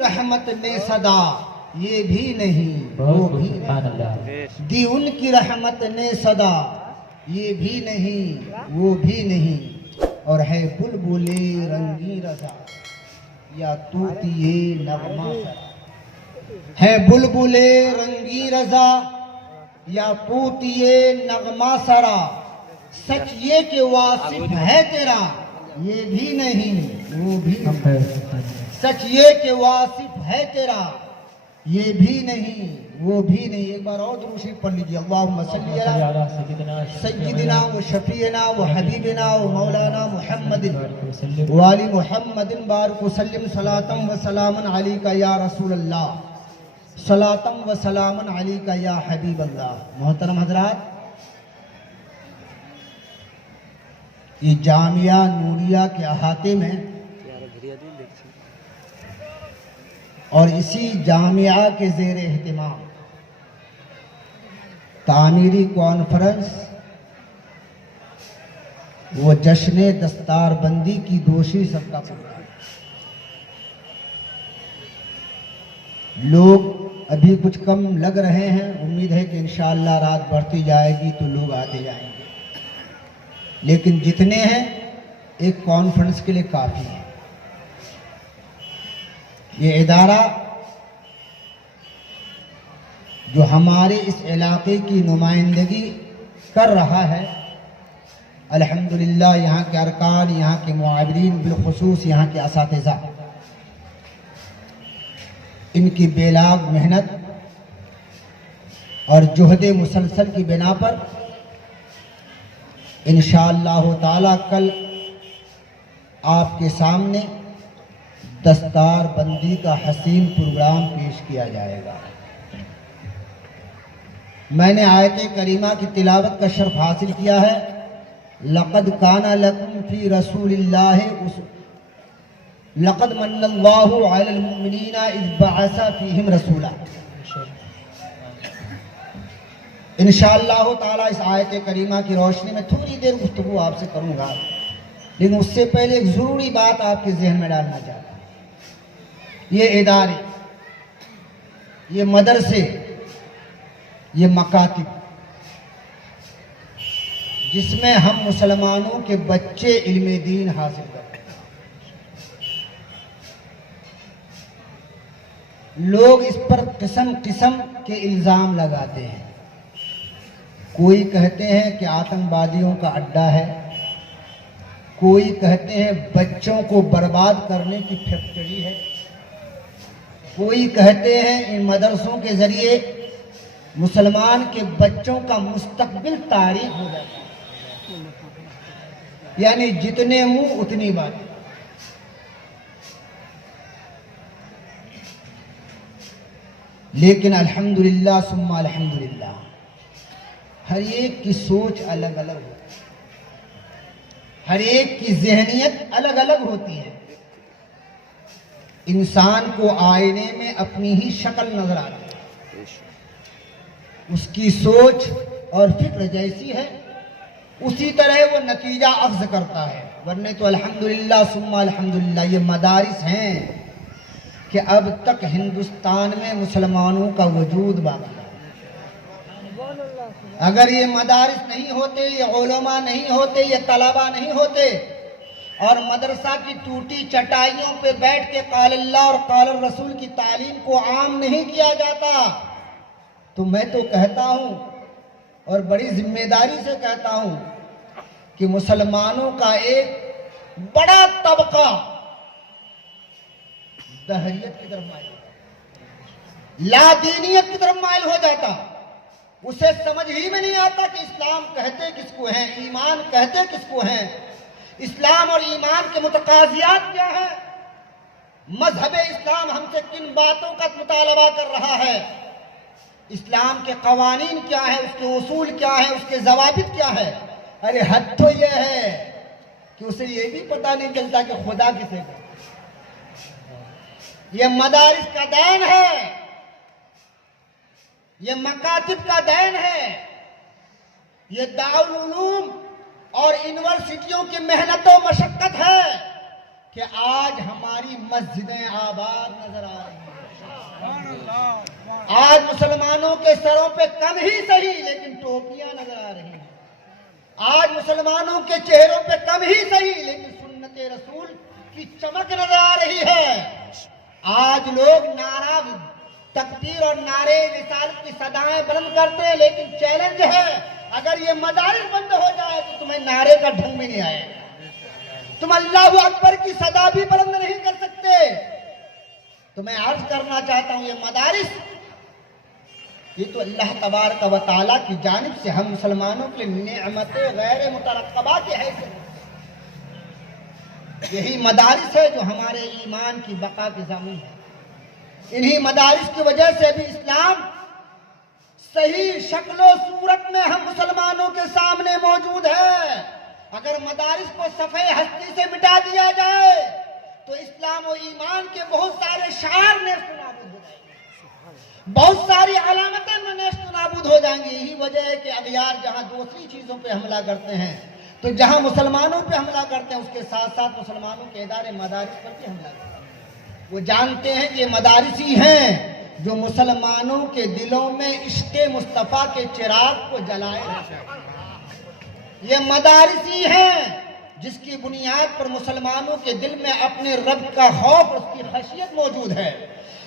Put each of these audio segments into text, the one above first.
رحمت نے صدا یہ بھی نہیں وہ بھی نہیں، دی ان کی رحمت نے صدا یہ بھی نہیں وہ بھی نہیں، اور ہے بلبل رنگی رضا یا طوطی نغمہ سرا، ہے بلبل رنگی رضا یا طوطی نغمہ سرا، سچ یہ کہ واصف ہے تیرا یہ بھی نہیں وہ بھی نہیں، سچ یہ کہ واصف ہے تیرا یہ بھی نہیں وہ بھی نہیں۔ ایک بار اور درود شریف پڑھ لیجیے، اللہم صلی علی سیدنا و شفیعنا و حبیبنا و مولانا محمد والی محمد بارک وسلم صلاۃ و سلاما علیک یا رسول اللہ، صلاۃ و سلاما علیک یا حبیب اللہ۔ محترم حضرات، یہ جامعہ نوریہ کے احاطے میں اور اسی جامعہ کے زیر اہتمام تعمیری کانفرنس وہ جشن دستار بندی کی دوشی سب کا پروگرام، لوگ ابھی کچھ کم لگ رہے ہیں، امید ہے کہ انشاءاللہ رات بڑھتی جائے گی تو لوگ آتے جائیں گے، لیکن جتنے ہیں ایک کانفرنس کے لیے کافی ہے۔ یہ ادارہ جو ہمارے اس علاقے کی نمائندگی کر رہا ہے، الحمدللہ یہاں کے ارکان، یہاں کے معاونین، بالخصوص یہاں کے اساتذہ، ان کی بے لاگ محنت اور جہد مسلسل کی بنا پر انشاءاللہ تعالی کل آپ کے سامنے دستار بندی کا حسین پروگرام پیش کیا جائے گا۔ میں نے آیت کریمہ کی تلاوت کا شرف حاصل کیا ہے، لقد کان لکم فی رسول اللہ لقد من اللہ علی المؤمنین اذ بعث فیہم رسولا۔ انشاءاللہ تعالی اس آیت کریمہ کی روشنی میں تھوڑی دیر گفتگو آپ سے کروں گا، لیکن اس سے پہلے ایک ضروری بات آپ کے ذہن میں ڈالنا چاہتا ہوں۔ یہ ادارے، یہ مدرسے، یہ مکاتب جس میں ہم مسلمانوں کے بچے علم دین حاصل کرتے ہیں، لوگ اس پر قسم قسم کے الزام لگاتے ہیں۔ کوئی کہتے ہیں کہ آتنکوادیوں کا اڈا ہے، کوئی کہتے ہیں بچوں کو برباد کرنے کی فیکٹری ہے، کوئی کہتے ہیں ان مدرسوں کے ذریعے مسلمان کے بچوں کا مستقبل تاریخ ہو جاتا ہے، یعنی جتنے منہ اتنی باتیں۔ لیکن الحمدللہ ثم الحمدللہ ہر ایک کی سوچ الگ الگ ہوتی ہے، ہر ایک کی ذہنیت الگ الگ ہوتی ہے۔ انسان کو آئینے میں اپنی ہی شکل نظر آتی ہے، اس کی سوچ اور فکر جیسی ہے اسی طرح وہ نتیجہ اخذ کرتا ہے۔ ورنہ تو الحمدللہ ثم الحمدللہ یہ مدارس ہیں کہ اب تک ہندوستان میں مسلمانوں کا وجود باقی ہے۔ اگر یہ مدارس نہیں ہوتے، یہ علماء نہیں ہوتے، یہ طلباء نہیں ہوتے، اور مدرسہ کی ٹوٹی چٹائیوں پہ بیٹھ کے قال اللہ اور قال الرسول کی تعلیم کو عام نہیں کیا جاتا، تو میں تو کہتا ہوں اور بڑی ذمہ داری سے کہتا ہوں کہ مسلمانوں کا ایک بڑا طبقہ دہریت کی طرف مائل ہو جاتا، لا دینیت کی طرف مائل ہو جاتا، اسے سمجھ ہی میں نہیں آتا کہ اسلام کہتے کس کو ہیں، ایمان کہتے کس کو ہیں، اسلام اور ایمان کے متقاضیات کیا ہیں، مذہب اسلام ہم سے کن باتوں کا مطالبہ کر رہا ہے، اسلام کے قوانین کیا ہیں، اس کے اصول کیا ہیں، اس کے ضوابط کیا ہے۔ ارے حد تو یہ ہے کہ اسے یہ بھی پتہ نہیں چلتا کہ خدا کسے کا۔ یہ مدارس کا دین ہے، یہ مکاتب کا دین ہے، یہ دارالعلوم اور یونیورسٹیوں کی محنت و مشقت ہے کہ آج ہماری مسجدیں آباد نظر آ رہی ہیں۔ آج مسلمانوں کے سروں پہ کم ہی صحیح لیکن ٹوپیاں نظر آ رہی ہیں. آج مسلمانوں کے چہروں پہ کم ہی صحیح لیکن سنت رسول کی چمک نظر آ رہی ہے. آج لوگ نعرہ تکبیر اور نعرے رسالت کی صدائیں بلند کرتے ہیں لیکن چیلنج ہے اگر یہ مدارس بند ہو جائے تو تمہیں نعرے کا ڈھنگ بھی نہیں آئے گا. تم اللہ اکبر کی صدا بھی بلند نہیں کر سکتے. تو میں عرض کرنا چاہتا ہوں یہ مدارس یہ تو اللہ تبارک و تعالیٰ کی جانب سے ہم مسلمانوں کے لیے نعمت غیر مترقبہ کی حیثیت. یہی مدارس ہے جو ہمارے ایمان کی بقا کی ضامن ہے. انہی مدارس کی وجہ سے بھی اسلام صحیح شکل و صورت میں ہم مسلمانوں کے سامنے موجود ہے. اگر مدارس کو صفحہ ہستی سے مٹا دیا جائے تو اسلام و ایمان کے بہت سارے شعار نیست و نابود ہو جائیں گے, بہت ساری علامتیں نیست و نابود ہو جائیں گی. یہی وجہ ہے کہ اغیار جہاں دوسری چیزوں پہ حملہ کرتے ہیں تو جہاں مسلمانوں پہ حملہ کرتے ہیں اس کے ساتھ ساتھ مسلمانوں کے ادارے مدارس پر بھی حملہ کرتے ہیں. وہ جانتے ہیں کہ یہ مدارس ہی ہیں جو مسلمانوں کے دلوں میں عشق مصطفیٰ کے چراغ کو جلائے رکھتے ہیں. یہ مدارس ہی ہیں جس کی بنیاد پر مسلمانوں کے دل میں اپنے رب کا خوف اور اس کی خشیت موجود ہے.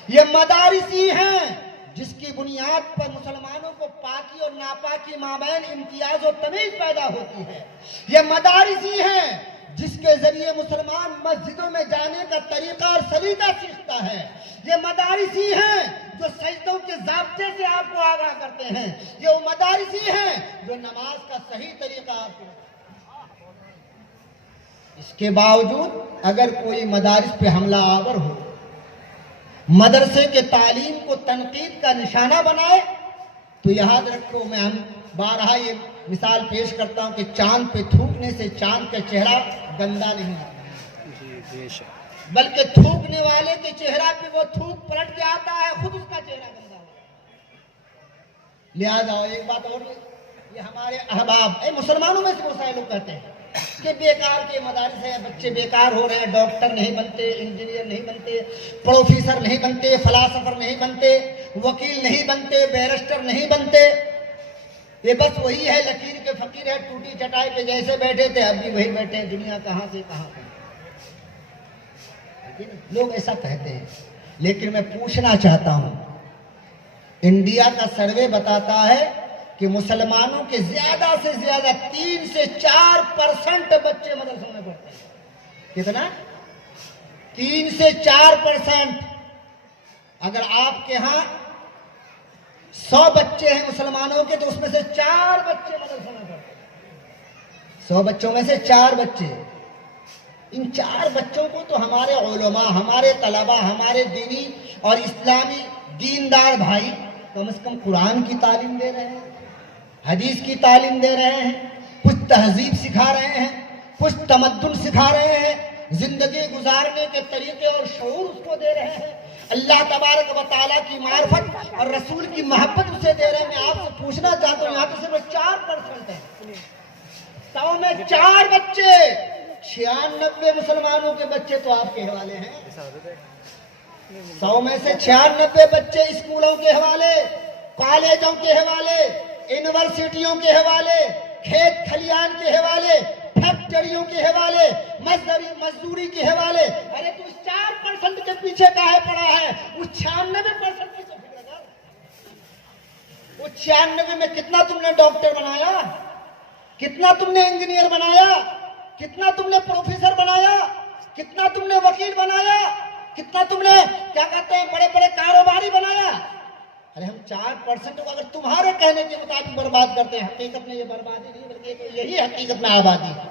یہ مدارس ہی ہیں جس کی بنیاد پر مسلمانوں کو پاکی اور ناپاکی مابین امتیاز و تمیز پیدا ہوتی ہے. یہ مدارس ہی ہیں جس کے ذریعے مسلمان مسجدوں میں جانے کا طریقہ اور سلیقہ سیکھتا ہے. یہ مدارس ہی ہیں جو سجدوں کے ضابطے سے آپ کو آگاہ کرتے ہیں. یہ وہ مدارس ہی ہیں جو نماز کا صحیح طریقہ آپ کو. اس کے باوجود اگر کوئی مدارس پہ حملہ آور ہو, مدرسے کے تعلیم کو تنقید کا نشانہ بنائے تو یاد رکھو, میں ہم بارہا یہ مثال پیش کرتا ہوں کہ چاند پہ تھوکنے سے چاند کا چہرہ گندا نہیں ہوتا, بلکہ تھوکنے والے کے چہرہ پہ وہ تھوک پلٹ کے آتا ہے, خود اس کا چہرہ گندا ہوتا ہے. لہذا ایک بات اور, یہ ہمارے احباب مسلمانوں میں سے بہت سارے لوگ کہتے ہیں کہ بیکار کے مدارس ہیں, بچے بیکار ہو رہے ہیں, ڈاکٹر نہیں بنتے, انجینئر نہیں بنتے, پروفیسر نہیں بنتے, فلاسفر نہیں بنتے, وکیل نہیں بنتے, بیرسٹر نہیں بنتے. یہ بس وہی ہے لکیر کے فقیر ہے, ٹوٹی چٹائی پہ جیسے بیٹھے تھے اب بھی وہی بیٹھے ہیں. دنیا کہاں سے کہاں پہ لوگ ایسا کہتے ہیں. لیکن میں پوچھنا چاہتا ہوں, انڈیا کا سروے بتاتا ہے کہ مسلمانوں کے زیادہ سے زیادہ 3 سے 4% بچے مدرسوں میں پڑھتے ہیں. کتنا؟ 3 سے 4%. اگر آپ کے ہاں 100 بچے ہیں مسلمانوں کے تو اس میں سے 4 بچے مدرسوں میں پڑھتے ہیں. 100 بچوں میں سے 4 بچے. ان 4 بچوں کو تو ہمارے علماء, ہمارے طلباء, ہمارے دینی اور اسلامی دیندار بھائی کم از کم قرآن کی تعلیم دے رہے ہیں, حدیث کی تعلیم دے رہے ہیں, کچھ تہذیب سکھا رہے ہیں, کچھ تمدن سکھا رہے ہیں, زندگی گزارنے کے طریقے اور شعور اس کو دے رہے ہیں, اللہ تبارک و تعالیٰ کی معرفت اور رسول کی محبت اسے دے رہے ہیں. میں آپ سے پوچھنا چاہتا ہوں, یہاں تو صرف 4% ہے. 100 میں 4 بچے, 96 مسلمانوں کے بچے تو آپ کے حوالے ہیں. 100 میں سے 96 بچے اسکولوں کے حوالے, کالجوں کے حوالے, یونیورسٹیوں کے حوالے, کھیت کھلیان کے حوالے, فیکٹریوں کے حوالے, مزدوری کے حوالے. ارے تو اس 4% کے پیچھے کاہے پڑا ہے؟ اس 96% کی تو فکر کر. وہ 96 میں کتنا تم نے ڈاکٹر بنایا, کتنا تم نے انجینئر بنایا, کتنا تم نے پروفیسر بنایا, کتنا تم نے وکیل بنایا, کتنا تم نے کیا کہتے ہیں بڑے بڑے کاروباری بنایا. ارے ہم 4% کو اگر تمہارے کہنے کے مطابق برباد کرتے ہیں, حقیقت میں یہ بربادی نہیں بلکہ یہی حقیقت میں آبادی ہے.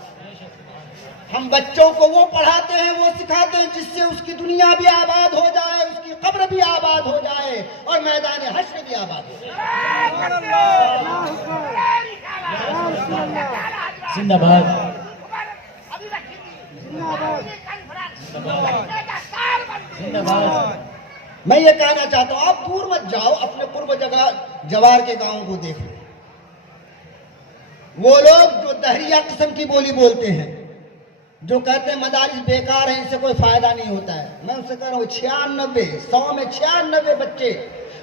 ہم بچوں کو وہ پڑھاتے ہیں, وہ سکھاتے ہیں جس سے اس کی دنیا بھی آباد ہو جائے, اس کی قبر بھی آباد ہو جائے اور میدان حشر بھی آباد ہو جائے. زندہ باد. میں یہ کہنا چاہتا ہوں, آپ دور مت جاؤ, اپنے قرب جگہ جوار کے گاؤں کو دیکھو. وہ لوگ جو دہریہ قسم کی بولی بولتے ہیں, جو کہتے ہیں مدارس بیکار ہیں, ان سے کوئی فائدہ نہیں ہوتا ہے, میں ان سے کہہ رہا ہوں 96, 100 میں 96 بچے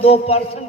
2%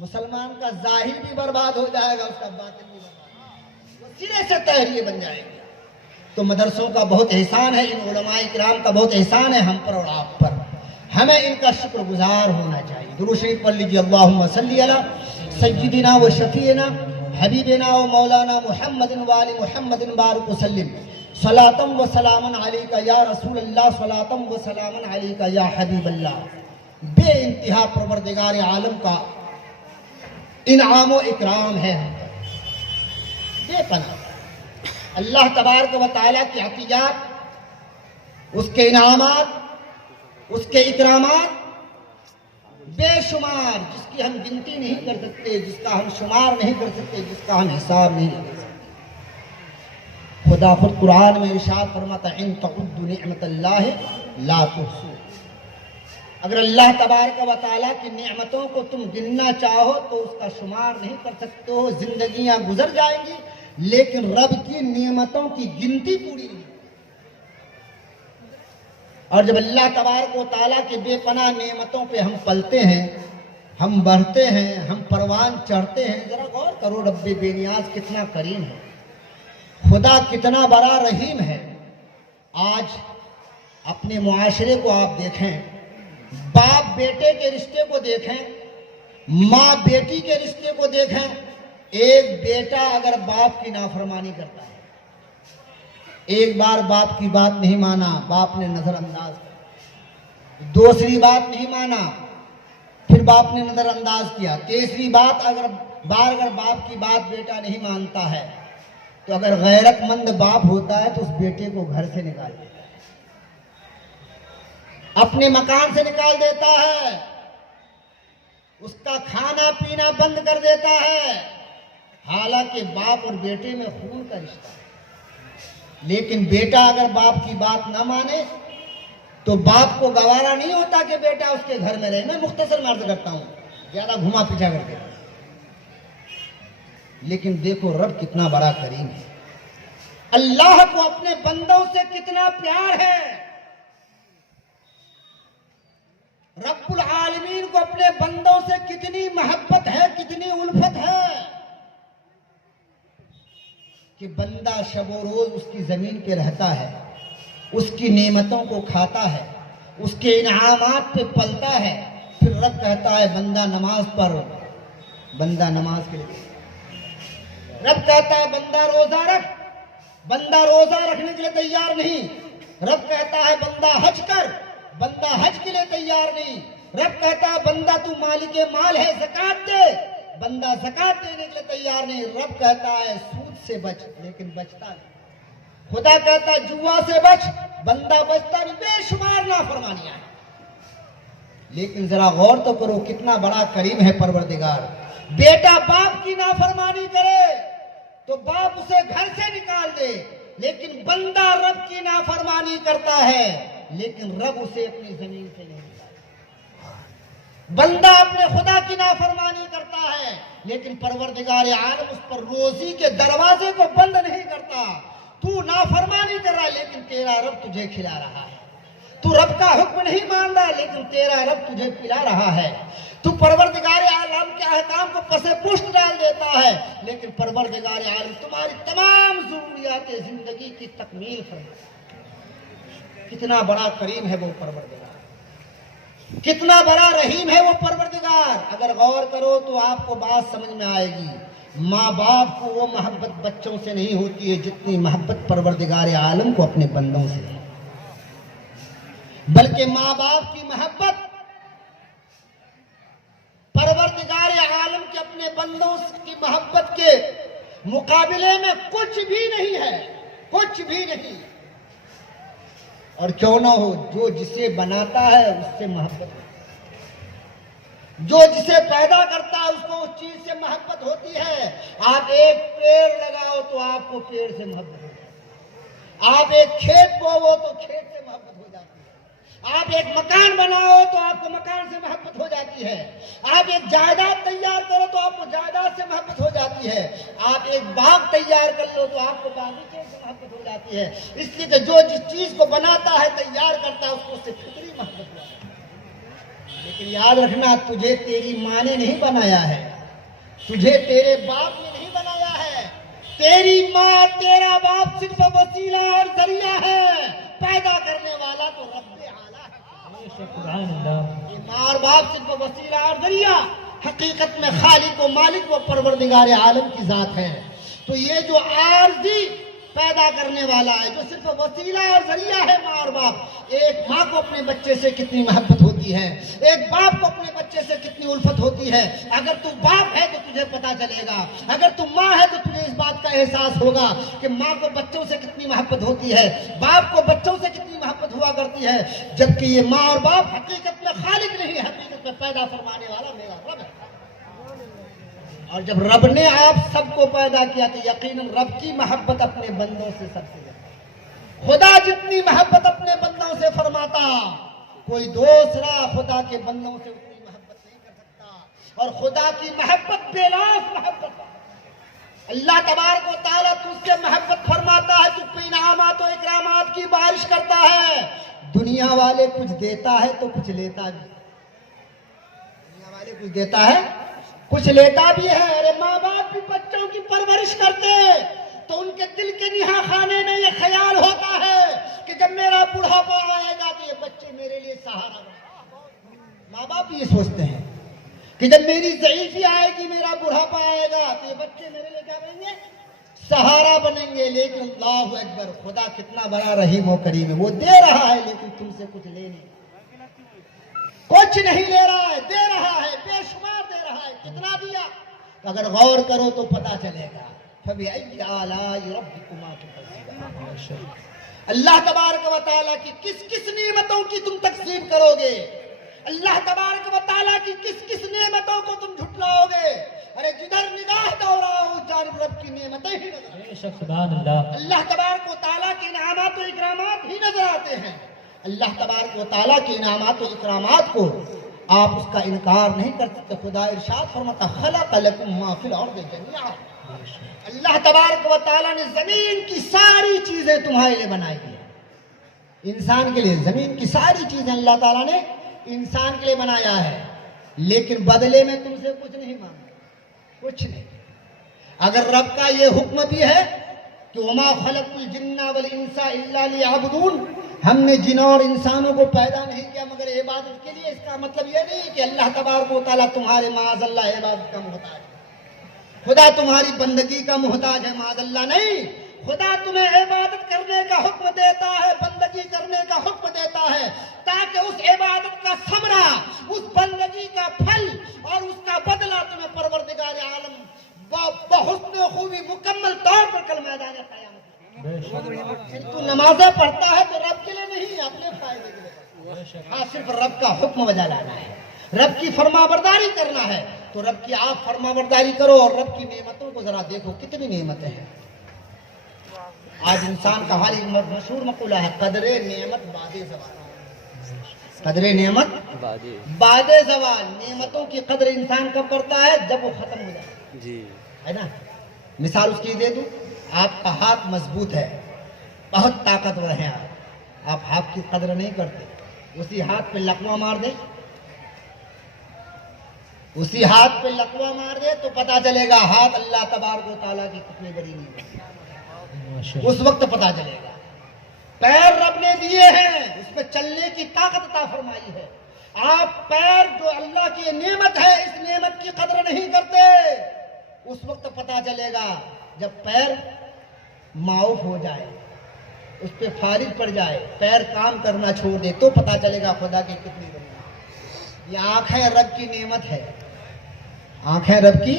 مسلمان کا ظاہر بھی برباد ہو جائے گا، اس کا باطن بھی برباد ہو جائے گا، وہ سرے سے تحریے بن جائے گا۔ تو مدرسوں کا بہت احسان ہے، ان علماء کرام کا بہت احسان ہے ہم پر اور آپ پر، ہمیں ان کا شکر گزار ہونا چاہیے۔ درود شریف پڑھ لیجیے، اللہم صلی علی سیدنا و شفیعنا حبیبنا و مولانا محمد و آل محمد بارک وسلم، صلاۃ و سلام علیک یا رسول اللہ، صلاۃ و سلام علیک یا حبیب اللہ۔ بے انتہا پروردگار عالم کا انعام و اکرام ہے ہم پر، بے پناہ۔ اللہ تبارک و تعالیٰ کی عطیات، اس کے انعامات، اس کے اکرامات بے شمار، جس کی ہم گنتی نہیں کر سکتے، جس کا ہم شمار نہیں کر سکتے، جس کا ہم حساب نہیں کر سکتے۔ خدا خود قرآن میں ارشاد فرماتا ہے ان تعدوا نعمت اللہ لا تحصوها۔ اگر اللہ تبارک و تعالیٰ کی نعمتوں کو تم گننا چاہو تو اس کا شمار نہیں کر سکتے ہو، زندگیاں گزر جائیں گی لیکن رب کی نعمتوں کی گنتی پوری نہیں۔ اور جب اللہ تبارک و تعالیٰ کے بے پناہ نعمتوں پہ ہم پلتے ہیں، ہم بڑھتے ہیں، ہم پروان چڑھتے ہیں، ذرا غور کرو رب بے نیاز کتنا کریم ہے، خدا کتنا بڑا رحیم ہے۔ آج اپنے معاشرے کو آپ دیکھیں، باپ بیٹے کے رشتے کو دیکھیں، ماں بیٹی کے رشتے کو دیکھیں۔ ایک بیٹا اگر باپ کی نافرمانی کرتا ہے، ایک بار باپ کی بات نہیں مانا، باپ نے نظر انداز کیا، دوسری بات نہیں مانا، پھر باپ نے نظر انداز کیا، تیسری بار اگر باپ کی بات بیٹا نہیں مانتا ہے تو اگر غیرت مند باپ ہوتا ہے تو اس بیٹے کو گھر سے نکال دیتا ہے، اپنے مکان سے نکال دیتا ہے، اس کا کھانا پینا بند کر دیتا ہے، حالانکہ باپ اور بیٹے میں خون کا رشتہ ہے۔ لیکن بیٹا اگر باپ کی بات نہ مانے تو باپ کو گوارا نہیں ہوتا کہ بیٹا اس کے گھر میں رہے۔ میں مختصر عرض کرتا ہوں، زیادہ گھما پیچھا کر کے، لیکن دیکھو رب کتنا بڑا کریم ہے، اللہ کو اپنے بندوں سے کتنا پیار ہے، رب العالمین کو اپنے بندوں سے کتنی محبت ہے، کتنی الفت ہے کہ بندہ شب و روز اس کی زمین پہ رہتا ہے، اس کی نعمتوں کو کھاتا ہے، اس کے انعامات پہ پلتا ہے، پھر رب کہتا ہے بندہ نماز پڑھ، بندہ نماز کے لیے، رب کہتا ہے بندہ روزہ رکھ، بندہ روزہ رکھنے کے لیے تیار نہیں، رب کہتا ہے بندہ حج کر، بندہ حج کے لیے تیار نہیں، رب کہتا ہے بندہ تو مالک مال ہے زکات دے، بندہ زکات دینے کے لیے تیار نہیں، رب کہتا ہے سود سے بچ، لیکن بچتا نہیں، خدا کہتا ہے جوا سے بچ، بندہ بچتا نہیں، بے شمار نافرمانیاں ہیں۔ لیکن ذرا غور تو کرو کتنا بڑا کریم ہے پروردگار، بیٹا باپ کی نافرمانی کرے تو باپ اسے گھر سے نکال دے، لیکن بندہ رب کی نافرمانی کرتا ہے لیکن رب اسے اپنی زمین سے نہیں نکالتا۔ بندہ اپنے خدا کی نافرمانی کرتا ہے لیکن پروردگار عالم اس پر روزی کے دروازے کو بند نہیں کرتا۔ تو نافرمانی کر رہا ہے لیکن تیرا رب تجھے کھلا رہا ہے، تو رب کا حکم نہیں مان رہا لیکن تیرا رب تجھے پلا رہا ہے، تو پروردگار عالم کے احکام کو پس پشت ڈال دیتا ہے لیکن پروردگار عالم تمہاری تمام ضروریات زندگی کی تکمیل فرماتا ہے۔ کتنا بڑا کریم ہے وہ پروردگار، کتنا بڑا رحیم ہے وہ پروردگار۔ اگر غور کرو تو آپ کو بات سمجھ میں آئے گی، ماں باپ کو وہ محبت بچوں سے نہیں ہوتی ہے جتنی محبت پروردگار عالم کو اپنے بندوں سے ہے، بلکہ ماں باپ کی محبت پروردگار عالم کے اپنے بندوں کی محبت کے مقابلے میں کچھ بھی نہیں ہے، کچھ بھی نہیں۔ اور کیوں نہ ہو، جو جسے بناتا ہے اس سے محبت ہوتی ہے، جو جسے پیدا کرتا ہے اس کو اس چیز سے محبت ہوتی ہے۔ آپ ایک پیڑ لگاؤ تو آپ کو پیڑ سے محبت ہوتی ہے، آپ ایک کھیت بوؤ تو کھیت سے محبت ہو جاتی ہے، آپ ایک مکان بناؤ تو آپ کو مکان سے محبت ہو جاتی ہے، آپ ایک جائیداد تیار کرو تو آپ کو جائیداد سے محبت ہو جاتی ہے، آپ ایک باغ تیار کر لو تو آپ کو باغیچے سے محبت ہو جاتی ہے۔ اس لیے کہ جو جس چیز کو بناتا ہے تیار کرتا ہے اس کو اس سے فطری محبت ہو جاتی ہے۔ لیکن یاد رکھنا، تجھے تیری ماں نے نہیں بنایا ہے، تجھے تیرے باپ نے نہیں بنایا ہے، تیری ماں تیرا باپ صرف وسیلہ اور ذریعہ ہے، پیدا کرنے والا تو رب اعلیٰ ہے۔ سبحان اللہ۔ یہ ماں اور باپ صرف وسیلہ اور ذریعہ، حقیقت میں خالق و مالک و پروردگار عالم کی ذات ہے۔ تو یہ جو عارضی پیدا کرنے والا ہے، جو صرف وسیلہ اور ذریعہ ہے، ماں اور باپ، ایک ماں کو اپنے بچے سے کتنی محبت ہوتی ہے، ایک باپ کو اپنے بچے سے کتنی الفت ہوتی ہے۔ اگر تو باپ ہے تو تجھے پتا چلے گا، اگر تو ماں ہے تو تجھے اس بات کا احساس ہوگا کہ ماں کو بچوں سے کتنی محبت ہوتی ہے، باپ کو بچوں سے کتنی محبت ہوا کرتی ہے، جبکہ یہ ماں اور باپ حقیقت میں خالق نہیں، حقیقت میں پیدا فرمانے والا میرا رب ہے۔ اور جب رب نے آپ سب کو پیدا کیا تو یقیناً رب کی محبت اپنے بندوں سے سب سے زیادہ، خدا جتنی محبت اپنے بندوں سے فرماتا کوئی دوسرا خدا کے بندوں سے اتنی محبت نہیں کر سکتا، اور خدا کی محبت بے لاس محبت ہے۔ اللہ تبارک و تعالیٰ تجھ سے محبت فرماتا ہے، تجھ پہ انعامات و اکرامات کی بارش کرتا ہے۔ دنیا والے کچھ دیتا ہے تو کچھ لیتا بھی، دنیا والے کچھ دیتا ہے کچھ لیتا بھی ہے۔ ارے ماں باپ بھی بچوں کی پرورش کرتے تو ان کے دل کے نہا خانے میں یہ خیال ہوتا ہے کہ جب میرا بڑھاپا آئے گا تو یہ بچے میرے لیے سہارا بنیں گے۔ ماں باپ بھی یہ سوچتے ہیں کہ جب میری ضعیفی آئے گی، میرا بڑھاپا آئے گا تو یہ بچے میرے لیے کیا بنیں گے؟ سہارا بنیں گے۔ لیکن اللہ اکبر، خدا کتنا بڑا رحیم و کریم ہے، وہ دے رہا ہے لیکن تم سے کچھ لے نہیں، کچھ نہیں لے رہا ہے، دے رہا ہے، بے شمار دے رہا ہے۔ کتنا دیا اگر غور کرو تو پتا چلے گا۔ فَبِأَيِّ آلَاءِ رَبِّكُمَا تُكَذِّبَانِ، اللہ تبارک و تعالیٰ کی کس کس نعمتوں کی تم تکذیب کرو گے، اللہ تبارک و تعالیٰ کی کس کس نعمتوں کو تم جھٹلاؤ گے۔ ارے جدھر نگاہ دوڑاؤ اس جانب رب کی نعمتیں ہی نظر آتی ہیں۔ سبحان اللہ۔ اللہ تبارک و تعالیٰ کے انعامات و اکرامات ہی نظر آتے ہیں۔ اللہ تبارک و تعالیٰ کے انعامات و اکرامات کو آپ اس کا انکار نہیں کر سکتے۔ خدا ارشاد فرماتا خلق لکم ما فی الارض جمیعا، اللہ تبارک و تعالیٰ نے زمین کی ساری چیزیں تمہارے لیے بنائی ہیں۔ انسان کے لیے زمین کی ساری چیزیں اللہ تعالیٰ نے انسان کے لیے بنایا ہے، لیکن بدلے میں تم سے کچھ نہیں مانگا، کچھ نہیں۔ اگر رب کا یہ حکم بھی ہے کہ وما خلقت الجن والانس الا لیعبدون، ہم نے جنوں اور انسانوں کو پیدا نہیں کیا مگر عبادت کے لیے، اس کا مطلب یہ نہیں کہ اللہ تبارک و تعالیٰ تمہارے معاذ اللہ عبادت کا محتاج ہے، خدا تمہاری بندگی کا محتاج ہے، معاذ اللہ نہیں۔ خدا تمہیں عبادت کرنے کا حکم دیتا ہے، بندگی کرنے کا حکم دیتا ہے، تاکہ اس عبادت کا ثمرہ، اس بندگی کا پھل اور اس کا بدلہ تمہیں پروردگار عالم بحسن خوبی مکمل طور پر کل میدان قیامت۔ تو نمازیں پڑھتا ہے تو رب کے لیے نہیں، اپنے فائدے کے لیے، ہاں صرف رب کا حکم بجا لانا ہے، رب کی فرما برداری کرنا ہے۔ تو رب کی آپ فرما برداری کرو اور رب کی نعمتوں کو ذرا دیکھو، کتنی نعمتیں ہیں۔ آج انسان کا حال مشہور مقولہ ہے، قدر نعمت بعد زوال، قدر نعمت بعد زوال۔ نعمتوں کی قدر انسان کب کرتا ہے؟ جب وہ ختم ہو جائے، جی ہے نا۔ مثال اس کی دے دوں، آپ کا ہاتھ مضبوط ہے، بہت طاقتور ہے آپ ہاتھ کی قدر نہیں کرتے، اسی ہاتھ پہ لقمہ مار دیں، اسی ہاتھ پہ لقمہ مار دے تو پتا چلے گا ہاتھ اللہ تبارک و تعالیٰ کی کتنی بڑی نعمت ہے، اس وقت پتا چلے گا۔ پیر رب نے دیے ہیں، اس میں چلنے کی طاقت عطا فرمائی ہے، آپ پیر جو اللہ کی نعمت ہے اس نعمت کی قدر نہیں کرتے، اس وقت پتا چلے گا جب پیر معاف ہو جائے، اس پہ فارغ پڑ جائے، پیر کام کرنا چھوڑ دے تو پتا چلے گا خدا کی کتنی بڑی نعمت۔ یہ آنکھیں رب کی نعمت ہے، آنکھیں رب کی،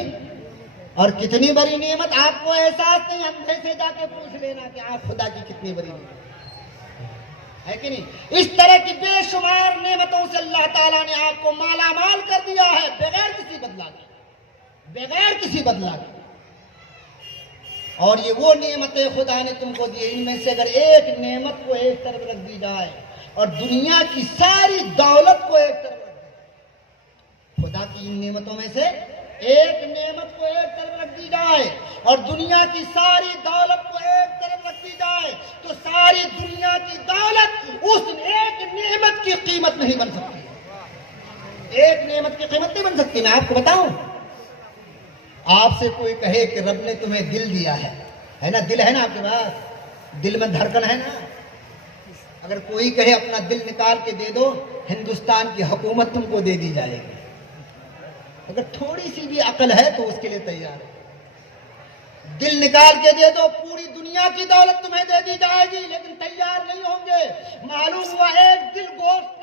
اور کتنی بڑی نعمت آپ کو احساس نہیں، اندھے سے جا کے پوچھ لینا کہ آنکھ خدا کی کتنی بڑی نعمت ہے کہ نہیں۔ اس طرح کی بے شمار نعمتوں سے اللہ تعالیٰ نے آپ کو مالا مال کر دیا ہے، بغیر کسی بدلہ کے، بغیر کسی بدلہ کے۔ اور یہ وہ نعمتیں خدا نے تم کو دی، ان میں سے اگر ایک نعمت کو ایک طرف رکھ دی جائے اور دنیا کی ساری دولت کو ایک طرف رکھ دی، خدا کی ان نعمتوں میں سے ایک نعمت کو ایک طرف رکھ دی جائے اور دنیا کی ساری دولت کو ایک طرف رکھ دی جائے تو ساری دنیا کی دولت اس ایک نعمت کی قیمت نہیں بن سکتی، ایک نعمت کی قیمت نہیں بن سکتی۔ میں آپ کو بتاؤں، آپ سے کوئی کہے کہ رب نے تمہیں دل دیا ہے نا؟ دل ہے نا آپ کے پاس؟ دل میں دھڑکن ہے نا؟ اگر کوئی کہے اپنا دل نکال کے دے دو، ہندوستان کی حکومت تم کو دے دی جائے گی۔ اگر تھوڑی سی بھی عقل ہے تو اس کے لیے تیار ہے۔ دل نکال کے دے دو، پوری دنیا کی دولت تمہیں دے دی جائے گی، لیکن تیار نہیں ہوں گے۔ معلوم ہوا ایک دل گوشت